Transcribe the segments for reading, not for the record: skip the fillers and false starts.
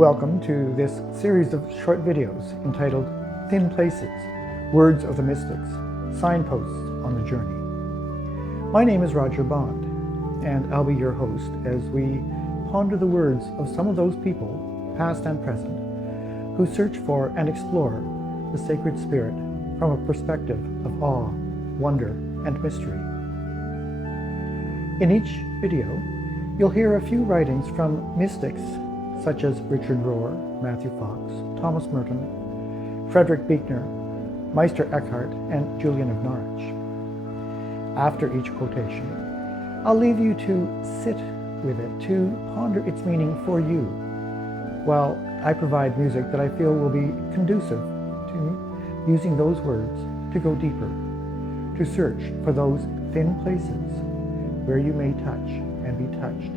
Welcome to this series of short videos entitled Thin Places, Words of the Mystics, Signposts on the Journey. My name is Roger Bond, and I'll be your host as we ponder the words of some of those people, past and present, who search for and explore the sacred spirit from a perspective of awe, wonder, and mystery. In each video, you'll hear a few writings from mystics such as Richard Rohr, Matthew Fox, Thomas Merton, Frederick Buechner, Meister Eckhart, and Juliana of Norwich. After each quotation, I'll leave you to sit with it, to ponder its meaning for you, while I provide music that I feel will be conducive to using those words to go deeper, to search for those thin places where you may touch and be touched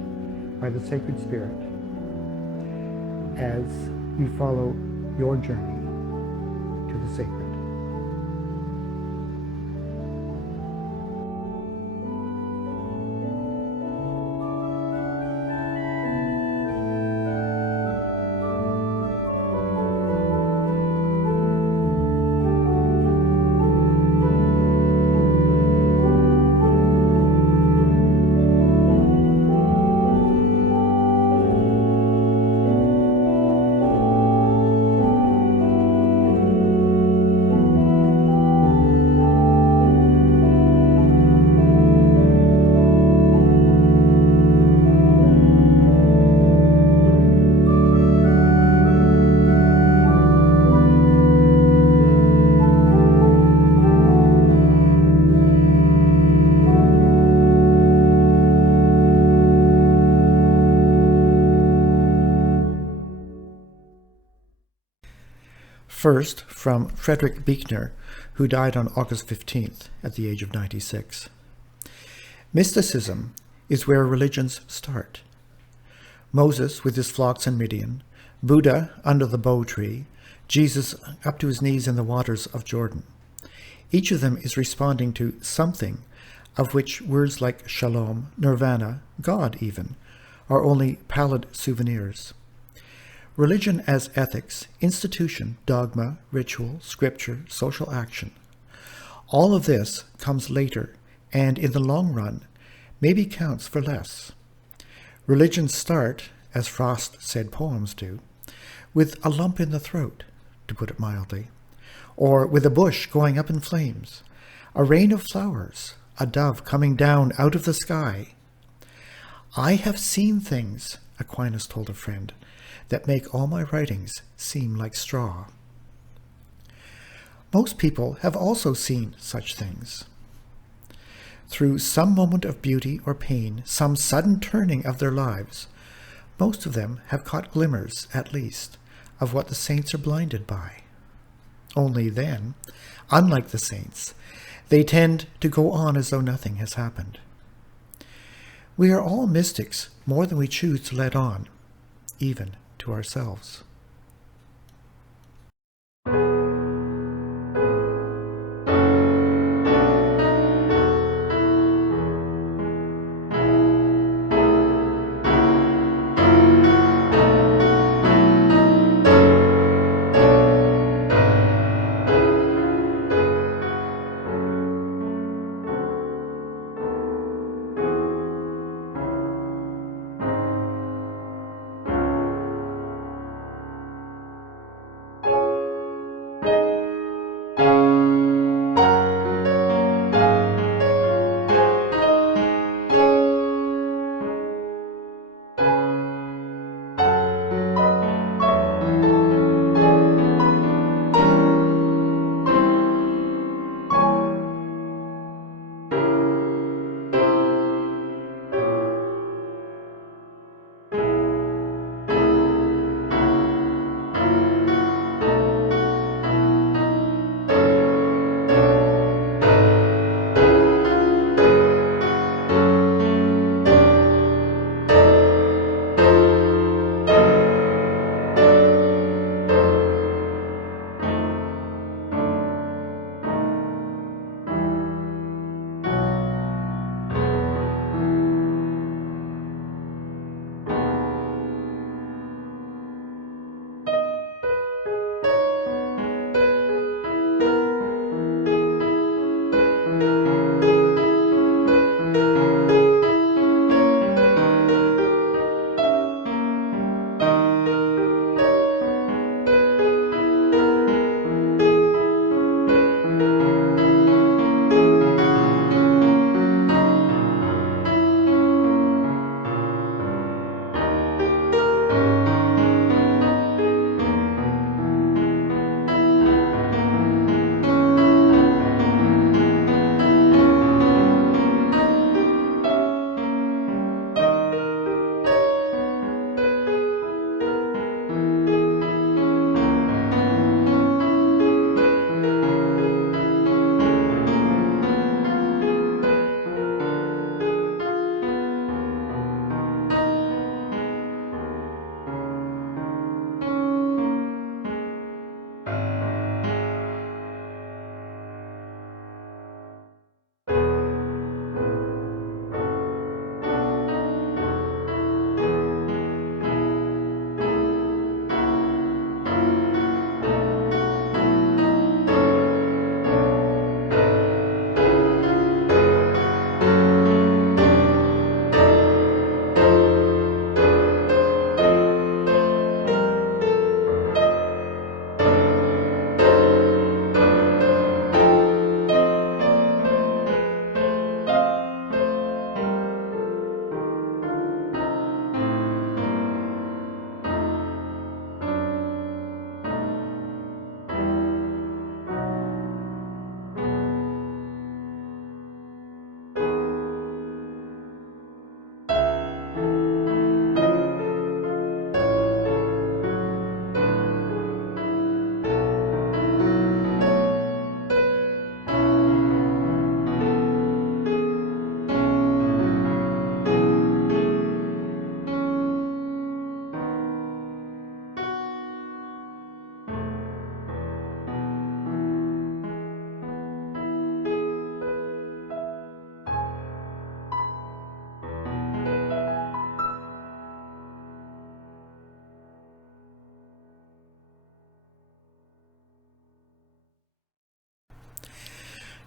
by the sacred spirit as you follow your journey to the sacred. First, from Frederick Buechner, who died on August 15th at the age of 96. Mysticism is where religions start. Moses with his flocks in Midian, Buddha under the bow tree, Jesus up to his knees in the waters of Jordan. Each of them is responding to something of which words like shalom, nirvana, God even, are only pallid souvenirs. Religion as ethics, institution, dogma, ritual, scripture, social action. All of this comes later, and in the long run, maybe counts for less. Religions start, as Frost said poems do, with a lump in the throat, to put it mildly, or with a bush going up in flames, a rain of flowers, a dove coming down out of the sky. I have seen things, Aquinas told a friend, that make all my writings seem like straw. Most people have also seen such things. Through some moment of beauty or pain, some sudden turning of their lives, most of them have caught glimmers, at least, of what the saints are blinded by. Only then, unlike the saints, they tend to go on as though nothing has happened. We are all mystics more than we choose to let on, even to ourselves.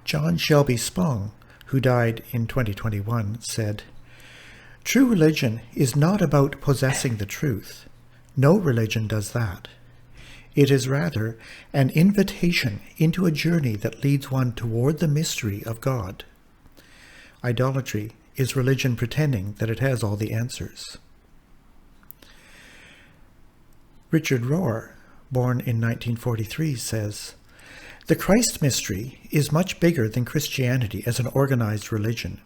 John Shelby Spong, who died in 2021, said, "True religion is not about possessing the truth. No religion does that. It is rather an invitation into a journey that leads one toward the mystery of God. Idolatry is religion pretending that it has all the answers." Richard Rohr, born in 1943, says, "The Christ mystery is much bigger than Christianity as an organized religion.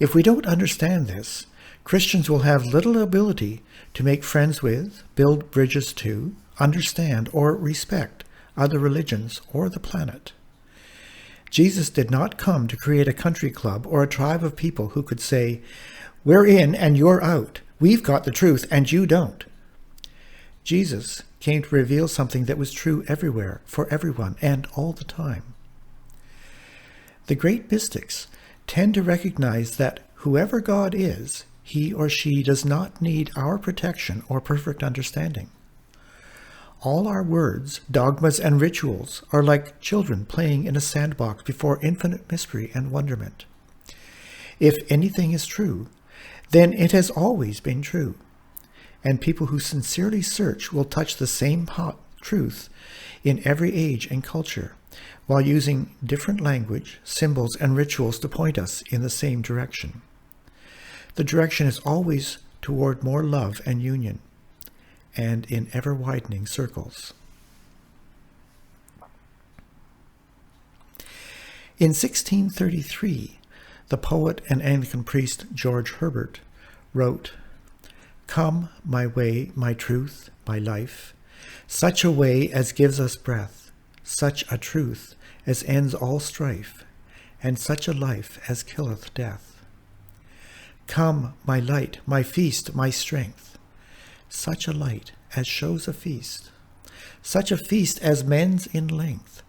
If we don't understand this, Christians will have little ability to make friends with, build bridges to, understand, or respect other religions or the planet. Jesus did not come to create a country club or a tribe of people who could say, 'We're in and you're out. We've got the truth and you don't.' Jesus came to reveal something that was true everywhere, for everyone, and all the time. The great mystics tend to recognize that whoever God is, he or she does not need our protection or perfect understanding. All our words, dogmas, and rituals are like children playing in a sandbox before infinite mystery and wonderment. If anything is true, then it has always been true. And people who sincerely search will touch the same hot truth in every age and culture, while using different language, symbols, and rituals to point us in the same direction. The direction is always toward more love and union, and in ever-widening circles." In 1633, the poet and Anglican priest George Herbert wrote, "Come, my way, my truth, my life, such a way as gives us breath, such a truth as ends all strife, and such a life as killeth death. Come, my light, my feast, my strength, such a light as shows a feast, such a feast as mends in length,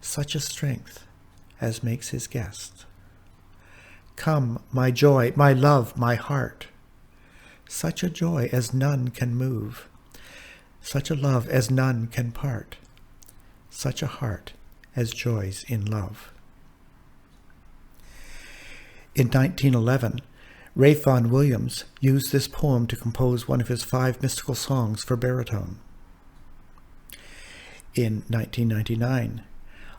such a strength as makes his guest. Come, my joy, my love, my heart, such a joy as none can move, such a love as none can part, such a heart as joys in love." In 1911, Ralph Vaughan Williams used this poem to compose one of his 5 mystical songs for baritone. In 1999,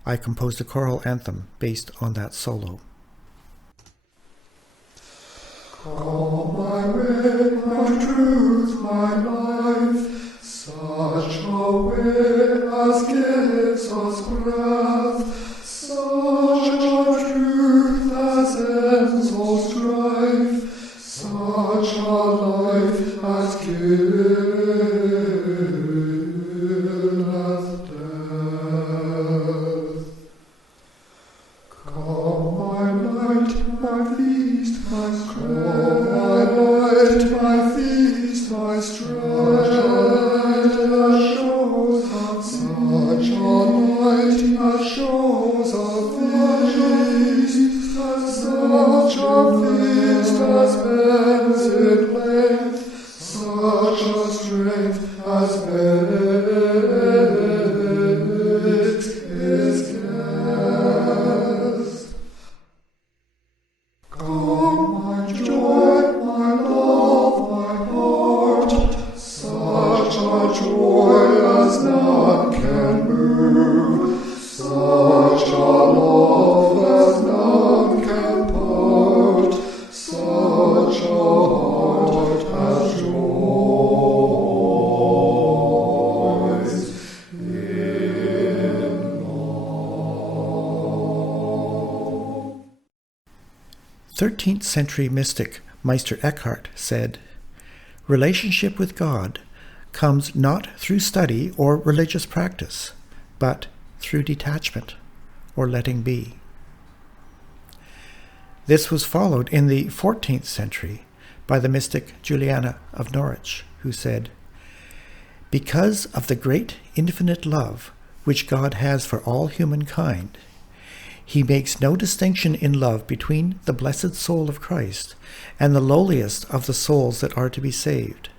I composed a choral anthem based on that solo. Come, my way, my truth, my life, such a way as gives us breath, such a truth as ends all strife, such a life as killeth death. Come, my light, my feast, my strength, my light, my feast, my strength, such a light as shows a feast, such a feast as bends in length, such a strength as makes his guest. Come, my joy, my love, my heart, such a joy as none can move, such a love as none can part, such a heart as joys in love. 13th century mystic Meister Eckhart said, "Relationship with God comes not through study or religious practice, but through detachment or letting be." This was followed in the 14th century by the mystic Juliana of Norwich, who said, "Because of the great infinite love which God has for all humankind, he makes no distinction in love between the blessed soul of Christ and the lowliest of the souls that are to be saved.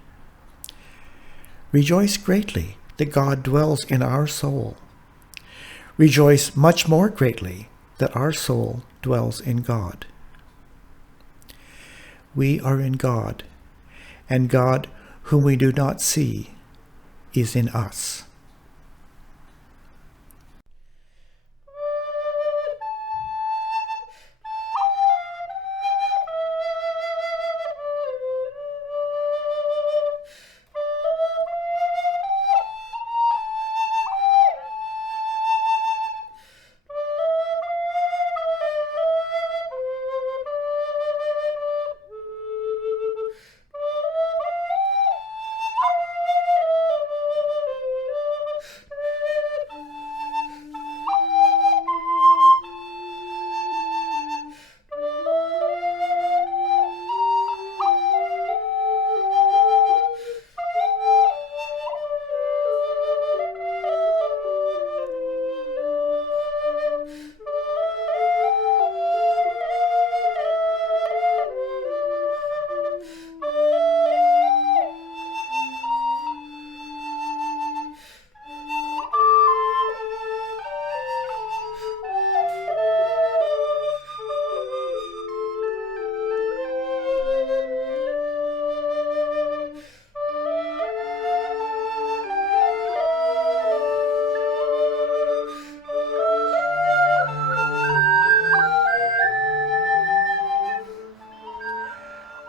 Rejoice greatly that God dwells in our soul. Rejoice much more greatly that our soul dwells in God. We are in God, and God, whom we do not see, is in us.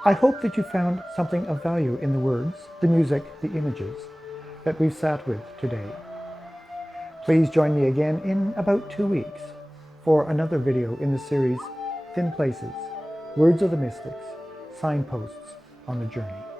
I hope that you found something of value in the words, the music, the images that we've sat with today. Please join me again in about 2 weeks for another video in the series Thin Places, Words of the Mystics, Signposts on the Journey.